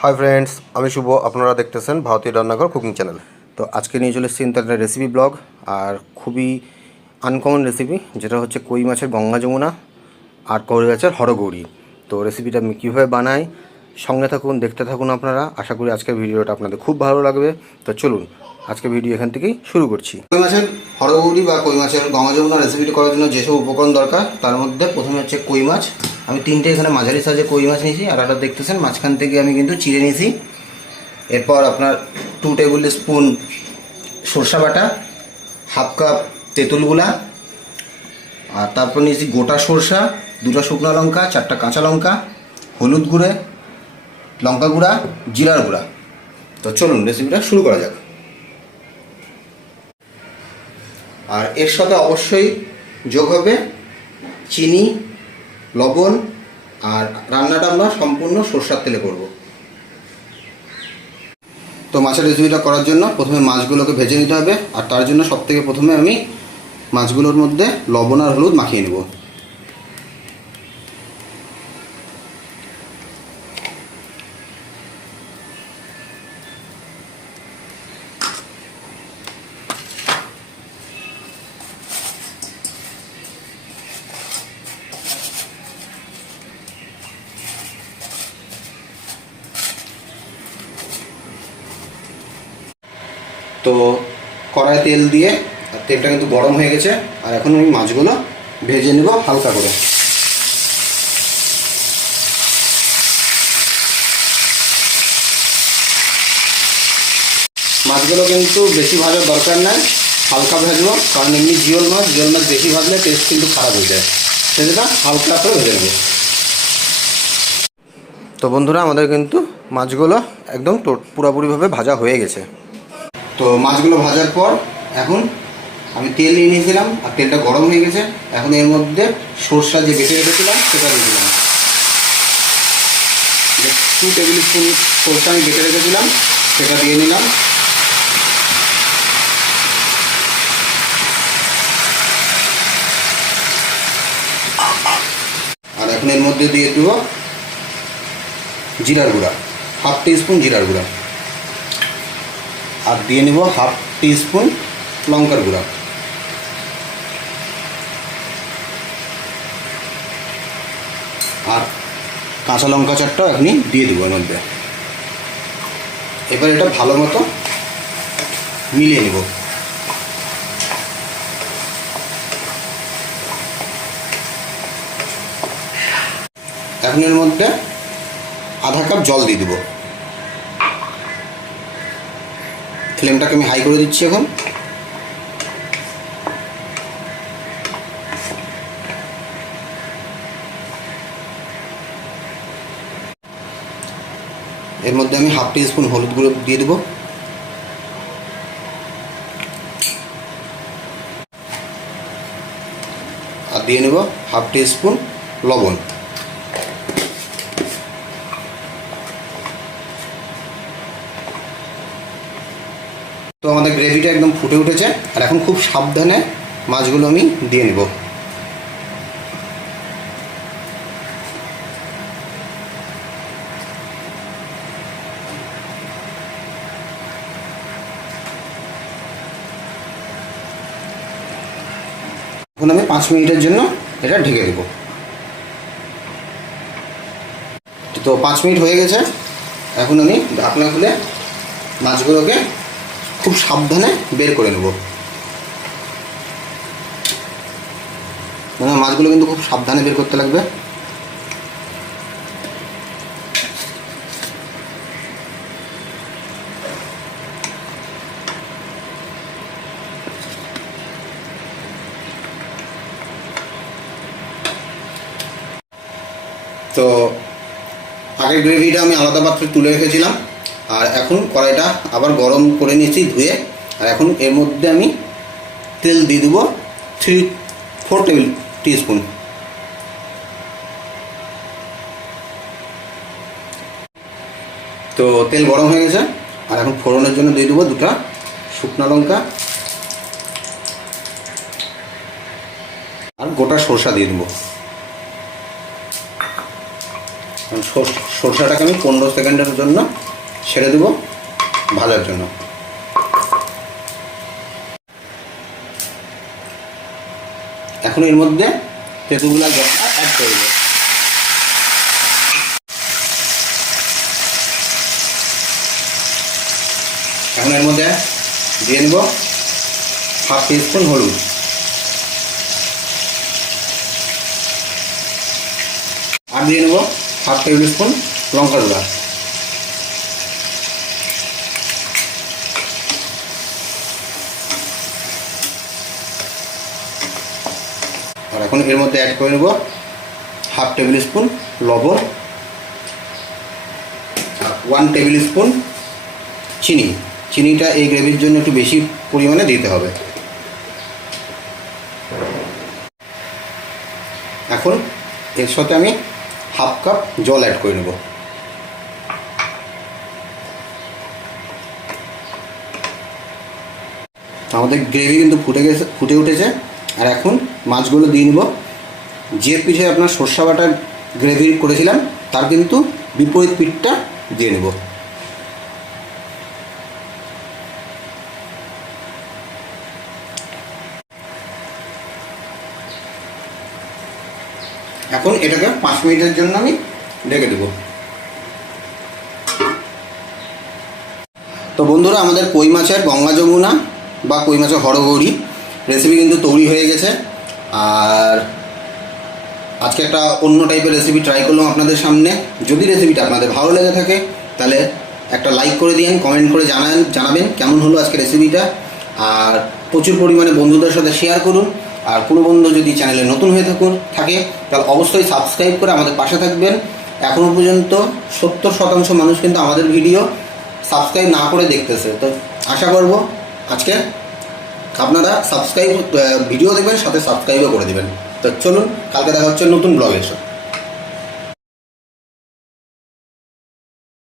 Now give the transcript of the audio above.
Hi friends, আমি শুভ। আপনারা দেখতেছেন ভারতীয় রান্নাঘর কুকিং চ্যানেল। তো আজকে নিয়ে চলে এসেছি একটা রেসিপি ব্লগ, আর খুবই আনকমন রেসিপি, যেটা হচ্ছে কই মাছের গঙ্গা যমুনা আর কই মাছের হরগৌরি। তো রেসিপিটা আমি কীভাবে বানাই, সঙ্গে থাকুন, দেখতে থাকুন আপনারা। আশা করি আজকের ভিডিওটা আপনাদের খুব ভালো লাগবে। তো চলুন আজকে ভিডিও এখান থেকেই শুরু করছি। কই মাছের হরগৌরি বা কই মাছের গঙ্গা যমুনা রেসিপিটি করার জন্য যেসব উপকরণ দরকার, তার মধ্যে প্রথমে হচ্ছে কই মাছ। আমি তিনটে এখানে মাঝারি সাইজে কই মাছ নিয়েছি, আর একটা দেখতেছেন মাঝখান থেকে আমি কিন্তু চিড়ে নিয়েছি। এরপর আপনার 2 টেবিল স্পুন সরষা বাটা, হাফ কাপ তেঁতুল গুঁড়া, আর তারপর নিয়েছি গোটা সরষা, 2টা শুকনো লঙ্কা, 4টা কাঁচা লঙ্কা, হলুদ গুঁড়ে, লঙ্কা গুঁড়া, জিরার গুঁড়া। তো চলুন রেসিপিটা শুরু করা যাক। আর এর সাথে অবশ্যই যোগ হবে চিনি, লবণ, আর রান্নাটা আমরা সম্পূর্ণ সরষার তেলে করব। তো মাছের রেসিপিটা করার জন্য প্রথমে মাছগুলোকে ভেজে নিতে হবে, আর তার জন্য সবথেকে প্রথমে আমি মাছগুলোর মধ্যে লবণ আর হলুদ মাখিয়ে নেব। তো কড়াই তেল দিয়ে, তেলটা কিন্তু গরম হয়ে গেছে, আর এখন আমি মাছগুলো ভেজে নেব হালকা করে। মাছগুলো কিন্তু বেশি ভাজার দরকার নাই, হালকা ভাজবো, কারণ এমনি জিওল মাছ বেশি ভাজলে টেস্ট কিন্তু খারাপ হয়ে যায়, সেটা হালকা করে ভেজে নেব। তো বন্ধুরা, আমাদের কিন্তু মাছগুলো একদম পুরোপুরিভাবে ভাজা হয়ে গেছে। তো মাছগুলো ভাজার পর এখন আমি তেল নিয়ে নিয়েছিলাম, আর তেলটা গরম হয়ে গেছে। এখন এর মধ্যে সরষা যে বেটে রেখেছিলাম সেটা দিয়ে দিলাম। 2 টেবিল স্পুন সরষা আমি বেটে রেখেছিলাম, সেটা দিয়ে নিলাম। আর এখন এর মধ্যে দিয়ে দেবো জিরার গুঁড়া, হাফ টিস্পুন জিরার গুঁড়া, আর দিয়ে নেব হাফ টিস্পুন লঙ্কার গুঁড়া, আর কাঁচা লঙ্কা 4টা এখনই দিয়ে দেবো এর মধ্যে। এবার এটা ভালো মতো মিলিয়ে নেব। এখন এর মধ্যে আধা কাপ জল দিয়ে দেবো। ফ্লেমটাকে আমি হাই করে দিচ্ছি এখন। এর মধ্যে আমি হাফ টিস্পুন হলুদ গুঁড়ো দিয়ে দেবো, আর দিয়ে নেব হাফ টিস্পুন লবণ। তো আমাদের গ্রেভিটা একদম ফুটে উঠেছে, আর এখন খুব সাবধানে মাছগুলো আমি দিয়ে নেব। এখন আমি 5 মিনিটের জন্য এটা ঢেকে দেব। তো 5 মিনিট হয়ে গেছে। এখন আমি ঢাকনা খুলে মাছগুলোকে খুব সাবধানে বের করে নেব। মানে মাছগুলো কিন্তু খুব সাবধানে বের করতে লাগবে। তো আগের গ্রেভিটা আমি আলাদা পাত্রে তুলে রেখেছিলাম, আর এখন কড়াইটা আবার গরম করে নিয়েছি ধুয়ে। আর এখন এর মধ্যে আমি তেল দিয়ে দেবো 3-4 টেবিল টিস্পুন। তো তেল গরম হয়ে গেছে, আর এখন ফোড়নের জন্য দিয়ে দেবো 2টা শুকনো লঙ্কা, আর গোটা সরষা দিয়ে দেবো। সরষাটাকে আমি 15 সেকেন্ডের জন্য ছেড়ে দেবো ভাজার জন্য। এখন এর মধ্যে তেঁতুলগুলা জলটা অ্যাড করে দেবো। এখন এর মধ্যে দিয়ে নেব হাফ টিস্পুন হলুদ, আর দিয়ে নেব হাফ টেবিল স্পুন লঙ্কার গুঁড়া। আর এখন এর মধ্যে অ্যাড করে নেব হাফ টেবিল স্পুন লবণ, 1 টেবিল স্পুন চিনি। চিনিটা এই গ্রেভির জন্য একটু বেশি পরিমাণে দিতে হবে। এখন এর সাথে আমি হাফ কাপ জল অ্যাড করে নেব। আমাদের গ্রেভি কিন্তু ফুটে উঠেছে। আর এখন মাছগুলো দিয়ে নেব। যে পিঠে আপনার সর্ষে বাটা গ্রেভি করেছিলাম তার কিন্তু বিপরীত পিঠটা দিয়ে নেব। এখন এটাকে 5 মিনিটের জন্য আমি ঢেকে দেব। তো বন্ধুরা, আমাদের কই মাছের গঙ্গা যমুনা বা কই মাছের হরগৌরী রেসিপি কিন্তু তৈরি হয়ে গেছে। আর আজকে একটা অন্য টাইপের রেসিপি ট্রাই করলাম আপনাদের সামনে। যদি রেসিপিটা আপনাদের ভালো লেগে থাকে তাহলে একটা লাইক করে দিন, কমেন্ট করে জানাবেন কেমন হলো আজকে রেসিপিটা। আর প্রচুর পরিমাণে বন্ধুদের সাথে শেয়ার করুন। আর কোনো বন্ধু যদি চ্যানেলে নতুন হয়ে থাকে তাহলে অবশ্যই সাবস্ক্রাইব করে আমাদের পাশে থাকবেন। এখনও পর্যন্ত 70% মানুষ কিন্তু আমাদের ভিডিও সাবস্ক্রাইব না করে দেখতেছে। তো আশা করব আজকে আপনারা ভিডিও দেখবেন, সাথে সাবস্ক্রাইবও করে দেবেন। তো চলুন, কালকে দেখা হচ্ছে নতুন ব্লগের সাথে।